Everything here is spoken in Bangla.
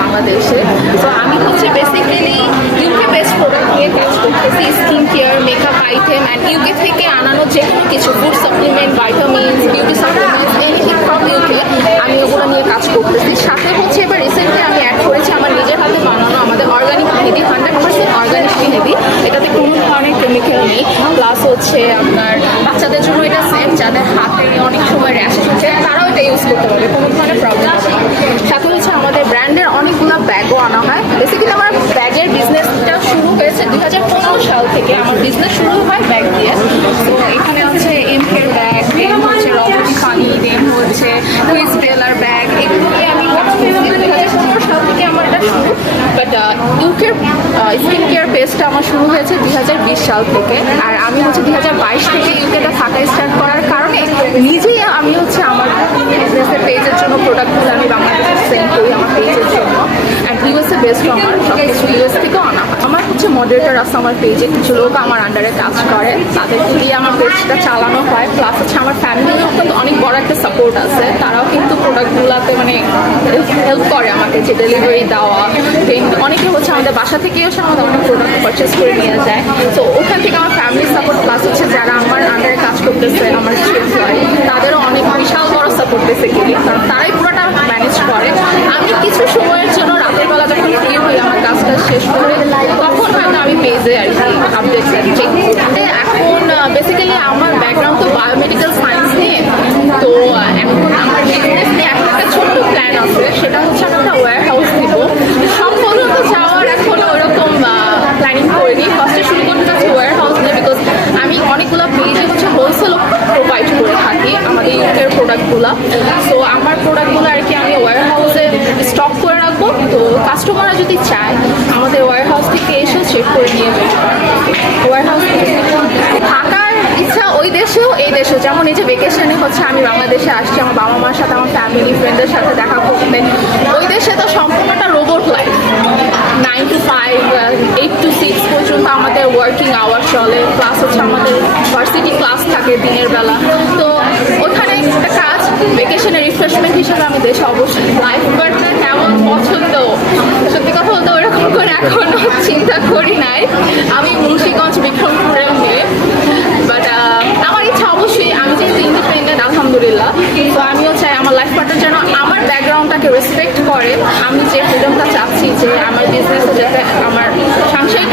বাংলাদেশে। তো আমি হচ্ছে বেসিক্যালি ইউকে বেস্ট প্রোডাক্ট নিয়ে কাজ করতেছি skin care makeup item and UK থেকে আনানো যে কোনো কিছু food supplement vitamins beauty supplements anything from UK আমি ওগুলো নিয়ে কাজ করতেছি। সাথে হচ্ছে এবার রিসেন্টলি আমি অ্যাড করেছি আমার নিজের হাতে বানানো আমাদের অর্গানিক মেহেদি হান্ড্রেড পার্সেন্ট অর্গানিক মেহেদি এটাতে কোনো ধরনের কেমিক্যাল নেই। প্লাস হচ্ছে আপনার বাচ্চাদের জন্য এটা সেফ যাদের হাতে অনেক সময় র্যাশ হচ্ছে, তারাও এটা ইউজ করতে পারবে, কোনো ধরনের প্রবলেম নেই সাথে হচ্ছে আমাদের ব্র্যান্ডের অনেকগুলো ব্যাগও আনা হয়। বেসিক্যালি আমার ব্যাগের বিজনেসটা শুরু হয়েছে দুই হাজার পনেরো সাল থেকে। আমার বিজনেস শুরু হয় ব্যাগ দিয়ে। তো এখানে হচ্ছে এমকের ব্যাগ দেন হচ্ছে রবটি খানি দেন হচ্ছে কুইজ বেলার ব্যাগ, এগুলো নিয়ে আমি দুই হাজার পনেরো সাল থেকে আমার এটা শুরু। বাট ইউকের স্কিন কেয়ার পেজটা আমার শুরু হয়েছে দুই হাজার বিশ সাল থেকে। আর আমি হচ্ছে দুই হাজার বাইশ থেকে ইউকেটা থাকা স্টার্ট করার কারণে নিজেই আমি হচ্ছে বিজনেসের পেজের জন্য প্রোডাক্টগুলো আমি বাংলাদেশে সেন্ড করি আমার পেজের জন্য। অ্যান্ড ইউএসএ বেস্ট আমার সব কিছু ইউএস থেকেও আনা আমার হচ্ছে মডারেটার আছে আমার পেজে কিছু লোক আমার আন্ডারে কাজ করে তাদেরকে দিয়ে আমার পেজটা চালানো হয়। প্লাস হচ্ছে আমার ফ্যামিলিও কিন্তু অনেক বড় একটা সাপোর্ট আছে। তারাও কিন্তু প্রোডাক্টগুলোতে মানে হেল্প করে আমাকে যে ডেলিভারি দেওয়া অনেকে হচ্ছে আমাদের বাসা থেকেও এসে আমাদের অনেক প্রোডাক্ট পারচেস করে নিয়ে যায়। তো ওখান থেকে আমার ফ্যামিলি সাপোর্ট প্লাস হচ্ছে যারা আমার আন্ডারে কাজ করতেছে, আমার যে এমপ্লয় তাদেরও অনেক বিশাল বড় সাপোর্ট বেসিক্যালি কারণ তারাই পুরোটা ম্যানেজ করে আমি কিছু সময়ের জন্য রাতের বেলা যখন ফ্রি হই আমার কাজটা শেষ তখন হয়তো আমি পেজে আর কি আপডেট চেক এখন বেসিক্যালি আমার ব্যাকগ্রাউন্ড তো বায়োমেডিক্যাল সায়েন্স নিয়ে, তো এখন আমার বিজনেস নিয়ে এখন একটা ছোট্ট প্ল্যান আছে। সেটা হচ্ছে আমি একটা ওয়্যার হাউস দিব পর্যন্ত যাওয়ার এখনও ওরকম প্ল্যানিং করিনি। ফার্স্টে শুরু করতে চাচ্ছি ওয়্যার হাউস নিয়ে বিকজ আমি অনেকগুলো পেজে হচ্ছে হোলসেল প্রোভাইড করে থাকি আমাদের ইউকের প্রোডাক্টগুলো সো আমার প্রোডাক্টগুলো আর কি আমি ওয়্যার হাউসে স্টক করে রাখব তো কাস্টমাররা যদি চায়, আমাদের ওয়্যার হাউস থেকে এসে চেক করে নিয়ে যেতে পারে ওয়্যার হাউস থাকার ইচ্ছা ওই দেশেও, এই দেশেও। যেমন এই যে ভেকেশনে হচ্ছে, আমি বাংলাদেশে আসছি, আমার বাবা মার সাথে, আমার ফ্যামিলি ফ্রেন্ডদের সাথে দেখা করতে। ওই দেশে তো সম্পূর্ণটা robot life nine to five eight to six পর্যন্ত আমাদের ওয়ার্কিং আওয়ার চলে। প্লাস হচ্ছে আমাদের ভার্সিটি ক্লাস থাকে দিনের বেলা। তো ওখানে একটা কাজ ভেকেশনের রিফ্রেশমেন্ট হিসাবে আমি দেশে অবশ্যই এখনও চিন্তা করি নাই। আমি মুন্সিগঞ্জ বিক্রমপুরের মেয়ে বাট আমার ইচ্ছা অবশ্যই, আমি যেহেতু ইন্ডিপেন্ডেন্ট আলহামদুলিল্লাহ, তো আমিও চাই আমার লাইফ পার্টনার যেন আমার ব্যাকগ্রাউন্ডটাকে রেসপেক্ট করে। আমি যে ফ্রিডমটা চাচ্ছি যে আমার বিজনেসে যাতে আমার সাংসারিক